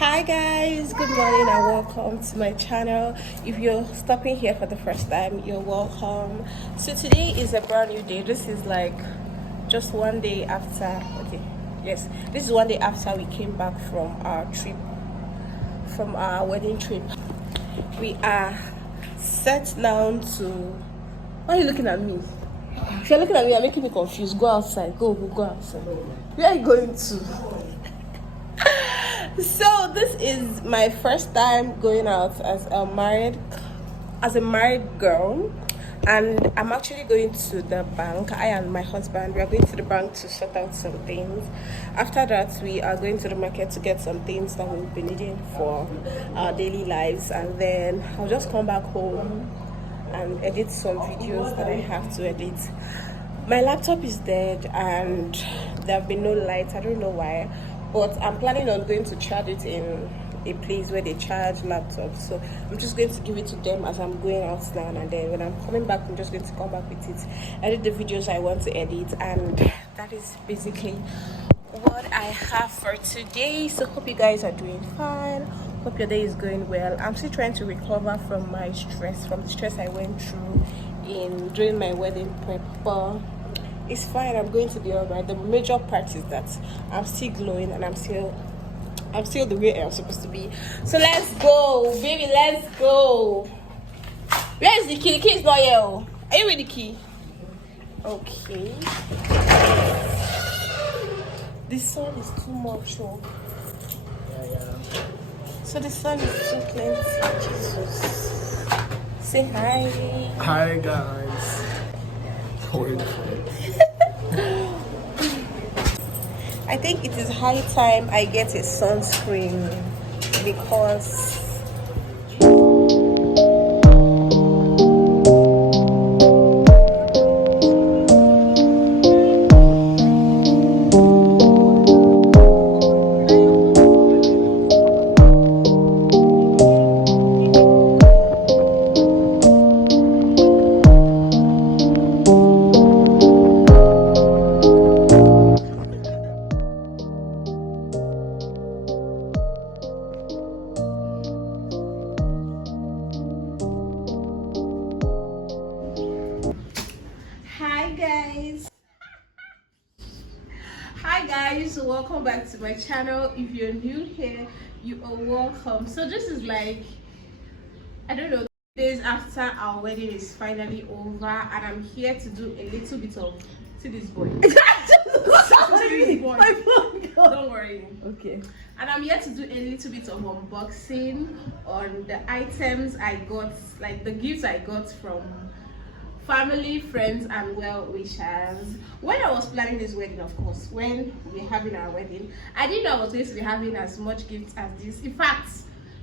Hi guys, good morning and welcome to my channel. If you're stopping here for the first time, you're welcome. So today is a brand new day. This is like just one day after, this is one day after we came back from our trip, from our wedding trip. We are set down to, why are you looking at me? If you're looking at me, you're making me confused. Go outside, go outside. Where are you going to? So this is my first time going out as a married girl, and I'm actually going to the bank. I and my husband, we are going to the bank to sort out some things. After that, we are going to the market to get some things that we'll be needing for our daily lives, and then I'll just come back home and edit some videos that I have to edit. My laptop is dead and there have been no lights. I don't know why, but I'm planning on going to charge it in a place where they charge laptops. So I'm just going to give it to them as I'm going out now, and then when I'm coming back, I'm just going to come back with it, edit the videos I want to edit, and that is basically what I have for today. So hope you guys are doing fine. Hope your day is going well. I'm still trying to recover from my stress, from the stress I went through during my wedding prep, but it's fine. I'm going to be alright. The major part is that I'm still glowing and I'm still the way I'm supposed to be. So let's go, baby. Let's go. Where is the key? The key is not here. Are you with the key? Okay. The sun is too much. Yeah. So the sun is too plenty. Jesus. Say hi. Hi guys. I think it is high time I get a sunscreen because hi guys, welcome back to my channel. If you're new here, you are welcome. So this is like, I don't know, days after our wedding is finally over, and I'm here to do a little bit of, see this boy. Sorry, my phone. Don't worry. Okay. And I'm here to do a little bit of unboxing on the items I got, like the gifts I got from family, friends, and well-wishers. When I was planning this wedding, of course, when we were having our wedding, I didn't know I was going to be having as much gifts as this. In fact,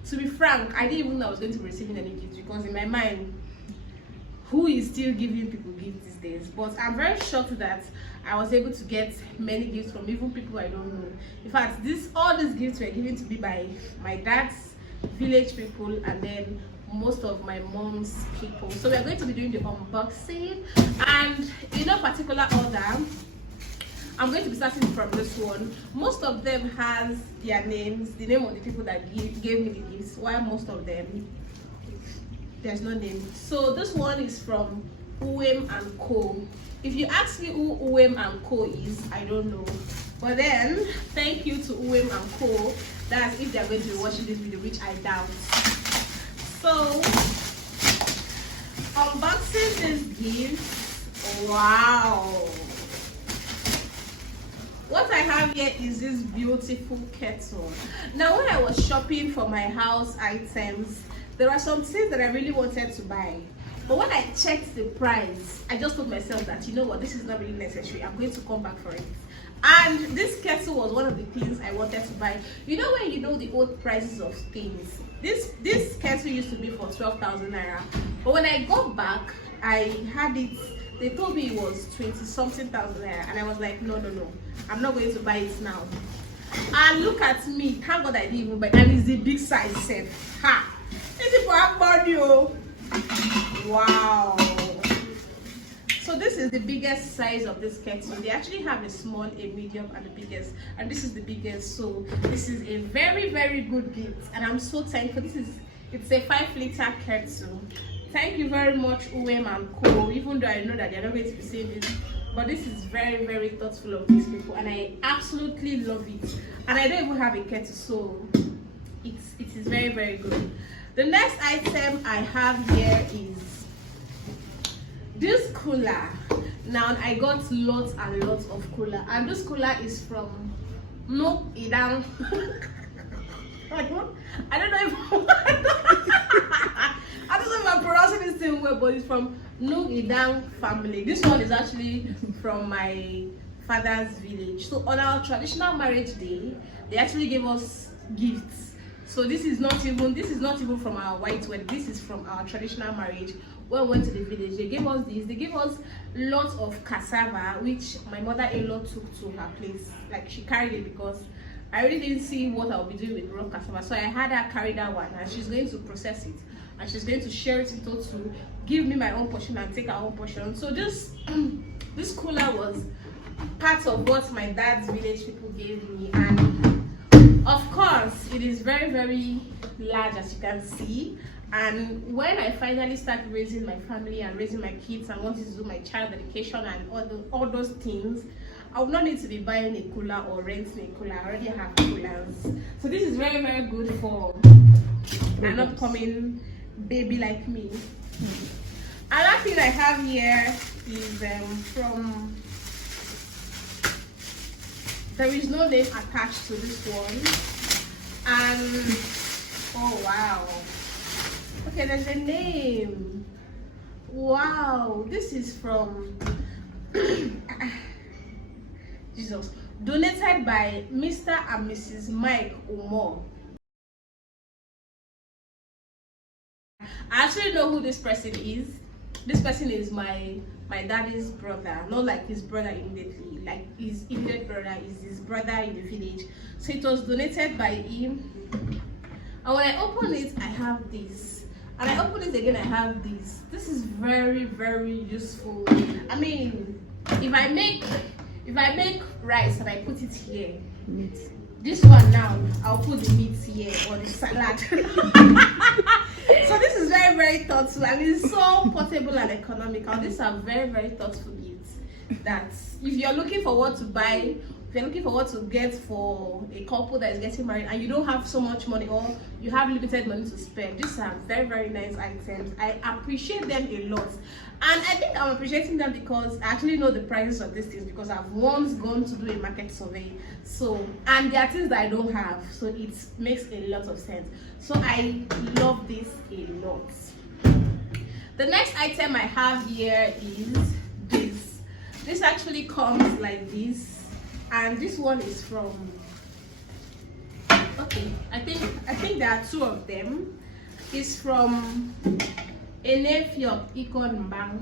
to be frank, I didn't even know I was going to be receiving any gifts, because in my mind, who is still giving people gifts these days? But I'm very shocked that I was able to get many gifts from even people I don't know. In fact, all these gifts were given to me by my dad's village people and then most of my mom's people. So we're going to be doing the unboxing, and in no particular order. I'm going to be starting from this one. Most of them has their names, the name of the people that gave me the gifts, while most of them there's no name. So this one is from Uwem and Co. If you ask me who Uwem and Co is, I don't know. But then thank you to Uwem and Co. That's if they're going to be watching this video, which I doubt. So unboxing this gift. Wow. What I have here is this beautiful kettle. Now when I was shopping for my house items, there are some things that I really wanted to buy. But when I checked the price, I just told myself that, you know what, this is not really necessary. I'm going to come back for it. And this kettle was one of the things I wanted to buy. You know when you know the old prices of things? This kettle used to be for 12,000 naira. But when I got back, I had it, they told me it was 20-something thousand naira. And I was like, no. I'm not going to buy it now. And look at me. Thank God I didn't even buy it. And it's the big size set. Ha! This is for our body. Wow. So this is the biggest size of this kettle. They actually have a small, a medium, and the biggest, and this is the biggest. So this is a very, very good gift, and I'm so thankful. It's a 5-liter kettle. Thank you very much, Uwem and Co. Even though I know that they're not going to be saying this, but this is very, very thoughtful of these people, and I absolutely love it. And I don't even have a kettle, so it is very, very good. The next item I have here is this cooler. Now I got lots and lots of cooler, and this cooler is from No Idang. I don't know if I don't know if I'm pronouncing this thing well, but it's from No Idang family. This one is actually from my father's village. So on our traditional marriage day, they actually gave us gifts. So this is not even from our white wedding. This is from our traditional marriage. When we went to the village, they gave us this. They gave us lots of cassava, which my mother-in-law took to her place. Like, she carried it because I really didn't see what I'll be doing with raw cassava. So I had her carry that one, and she's going to process it, and she's going to share it with us to give me my own portion and take her own portion. So this this cooler was part of what my dad's village people gave me, and of course it is very, very large, as you can see. And when I finally started raising my family and raising my kids and wanted to do my child education and all those things, I would not need to be buying a cooler or renting a cooler. I already have coolers. So this is very, very good for an upcoming baby like me. Another thing I have here is from, there is no name attached to this one, and oh wow, okay, there's a name. Wow, this is from Jesus, donated by Mr. and Mrs. Mike Umo. I actually know who this person is. This person is my daddy's brother, not like his brother immediately, like his immediate brother is his brother in the village. So it was donated by him, and when I open it, I have this, and I open it again, I have this. This is very, very useful. I mean, if I make rice and I put it here, this one now, I'll put the meat here or the salad. So this is very, very thoughtful, and it's so portable and economical. These are very, very thoughtful gifts that if you're looking for what to buy, if you're looking for what to get for a couple that is getting married and you don't have so much money, or you have limited money to spend, these are very, very nice items. I appreciate them a lot, and I think I'm appreciating them because I actually know the prices of these things, because I've once gone to do a market survey. So, and there are things that I don't have, so it makes a lot of sense. So I love this a lot. The next item I have here is this. This actually comes like this, and this one is from, okay, I think there are two of them. It's from Enefiok Ikon Mbang.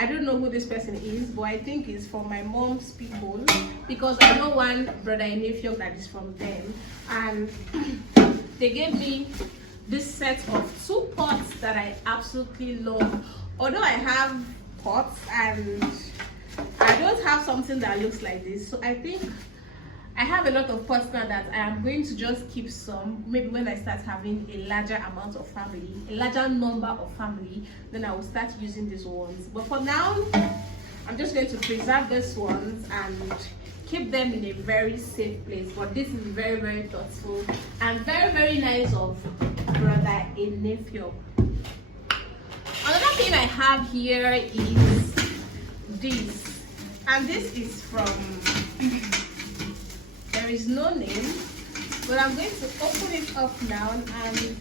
I don't know who this person is, but I think it's from my mom's people, because I know one brother Enefiok that is from them, and they gave me this set of 2 pots that I absolutely love. Although I have pots and I don't have something that looks like this, so I think I have a lot of pots now that I am going to just keep some. Maybe when I start having a larger amount of family, a larger number of family, then I will start using these ones. But for now, I'm just going to preserve these ones and keep them in a very safe place. But this is very, very thoughtful and very, very nice of brother Enefio. Another thing I have here is this, and this is from, there is no name, but I'm going to open it up now, and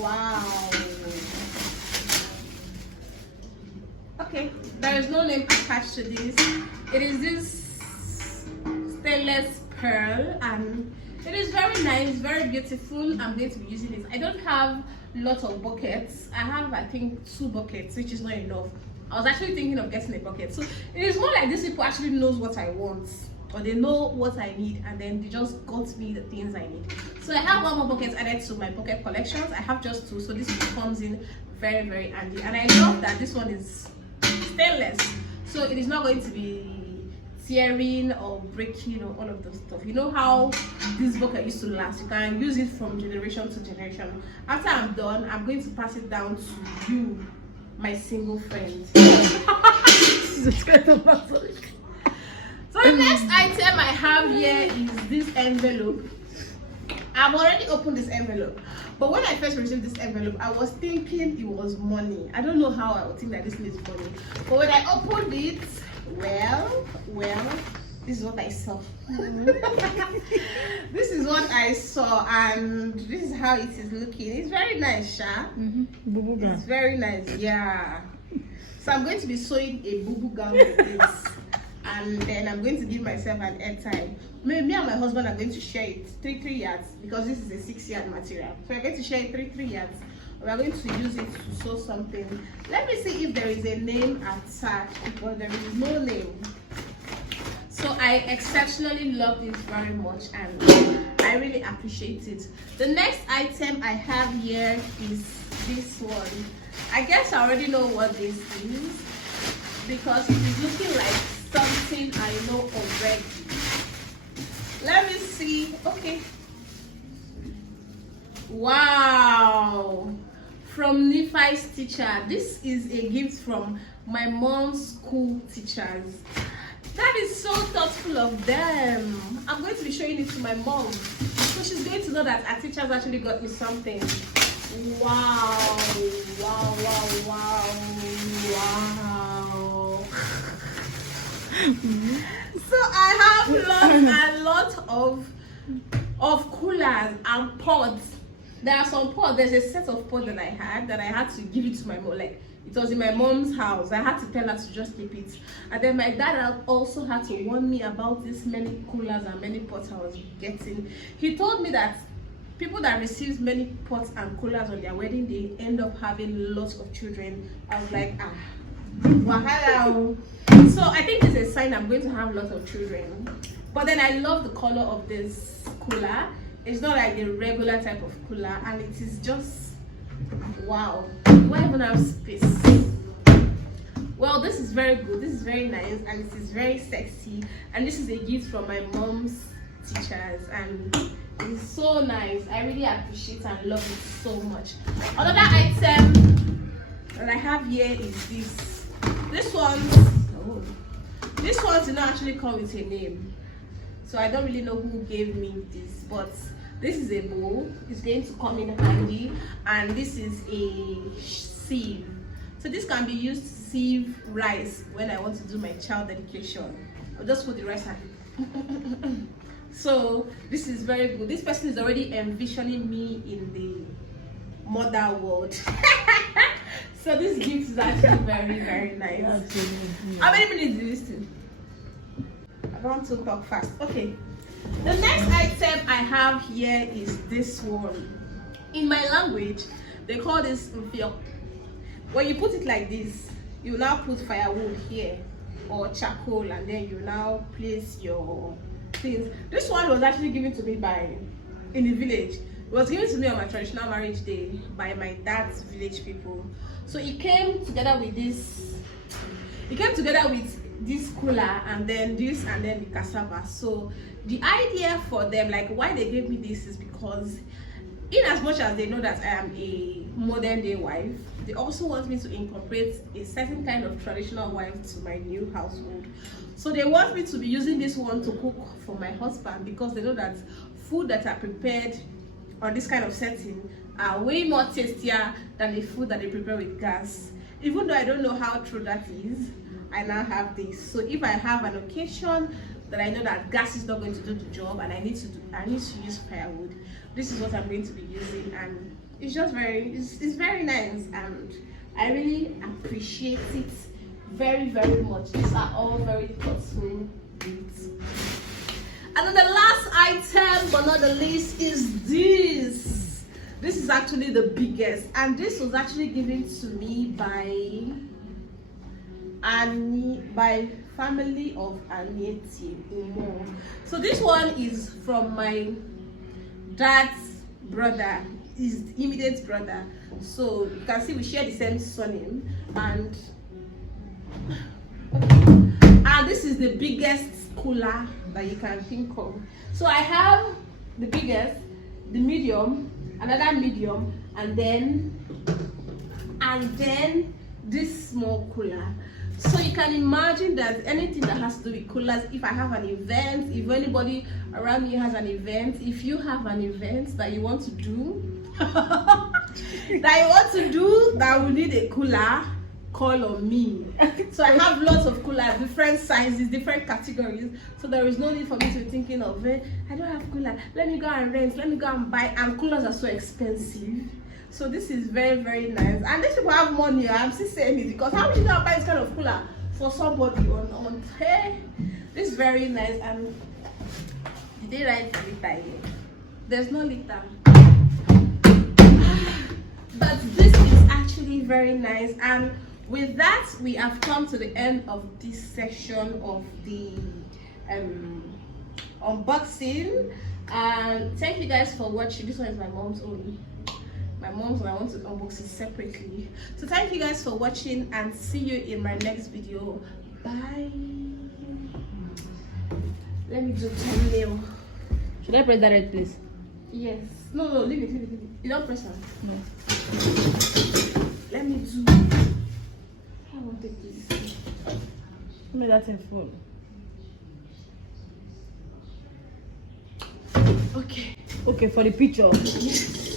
wow, okay, there is no name attached to this. It is this stainless pearl, and it is very nice, very beautiful. I'm going to be using it. I don't have lots of buckets. I have, I think, 2 buckets, which is not enough. I was actually thinking of getting a bucket. So it is more like these people actually knows what I want, or they know what I need, and then they just got me the things I need. So I have 1 more bucket added to my bucket collections. I have just 2, so this comes in very, very handy. And I love that this one is stainless, so it is not going to be tearing or breaking or all of those stuff. You know how this bucket used to last, you can use it from generation to generation. After I'm done, I'm going to pass it down to you, my single friend. Jesus Christ, I'm not sorry. So the next item I have here is this envelope. I've already opened this envelope, but when I first received this envelope, I was thinking it was money. I don't know how I would think that this is money, but when I opened it, well, this is what I saw. This is what I saw, and this is how it is looking. It's very nice, Sha. It's very nice, yeah. So I'm going to be sewing a boo-boo gown with this, and then I'm going to give myself an airtime. Me and my husband are going to share it 3 yards, because this is a 6-yard material. So we're going to share it 3 yards. We're going to use it to sew something. Let me see if there is a name attached, because there is no name. So I exceptionally love this very much, and I really appreciate it. The next item I have here is this one. I guess I already know what this is, because it is looking like something I know already. Let me see. Okay. Wow. From Nephi's teacher. This is a gift from my mom's school teachers. That is so thoughtful of them. I'm going to be showing it to my mom, so she's going to know that our teachers actually got me something. Wow. Wow, wow, wow, wow. So I have a lot of coolers and pots. There are some pots. There's a set of pots that I had to give it to my mom. Like, it was in my mom's house. I had to tell her to just keep it. And then my dad also had to warn me about this many coolers and many pots I was getting. He told me that people that receive many pots and coolers on their wedding day end up having lots of children. I was like, wahala. So I think it's a sign I'm going to have lots of children. But then I love the color of this cooler. It's not like a regular type of cooler, and it is just wow. Do I even have space? Well, this is very good. This is very nice, and it is very sexy. And this is a gift from my mom's teachers, and it's so nice. I really appreciate and love it so much. Another item that I have here is this. This one did not actually come with a name, so I don't really know who gave me this, but this is a bowl. It's going to come in handy, and this is a sieve. So this can be used to sieve rice when I want to do my child dedication. I'll just put the rice on. So this is very good. This person is already envisioning me in the mother world. So this gift is actually very, very nice. How many minutes do you still? I want to talk fast. Okay. The next item I have here is this one. In my language, they call this mfio. When you put it like this, you now put firewood here or charcoal, and then you now place your things. This one was actually given to me in the village. It was given to me on my traditional marriage day by my dad's village people. So it came together with this. It came together with this cooler, and then this, and then the cassava. So the idea for them, like why they gave me this, is because in as much as they know that I am a modern day wife, they also want me to incorporate a certain kind of traditional wife to my new household. So they want me to be using this one to cook for my husband, because they know that food that are prepared on this kind of setting are way more tastier than the food that they prepare with gas. Even though I don't know how true that is, I now have this. So if I have an occasion that I know that gas is not going to do the job, and I need to use firewood, this is what I'm going to be using, and it's just it's very nice, and I really appreciate it very, very much. These are all very thoughtful gifts. And then the last item, but not the least, is this. This is actually the biggest, and this was actually given to me by family of Anieti Umo. So this one is from my dad's brother, his immediate brother. So you can see we share the same surname, and okay. And this is the biggest cooler that you can think of. So I have the biggest, the medium, another medium, and then this small cooler. So you can imagine that anything that has to do with coolers, if I have an event, if anybody around me has an event, if you have an event that you want to do that will need a cooler, call on me. So I have lots of coolers, different sizes, different categories, so there is no need for me to be thinking of it. I don't have cooler, let me go and rent, let me go and buy, and coolers are so expensive. So this is very, very nice, and these people have money. I'm still saying it because how would you go and buy this kind of cooler for somebody on hey? This is very nice. And did they write liter here? There's no liter. But this is actually very nice. And with that, we have come to the end of this section of the unboxing. And thank you guys for watching. This one is my mom's own. My mom's one, I want to unbox it separately. So thank you guys for watching, and see you in my next video. Bye. Let me do thumbnail. Should I press that red, please? Yes. No, leave it. You don't press it. No. Let me do. I want to take this. Give me that in phone. Okay. Okay, for the picture. Yes.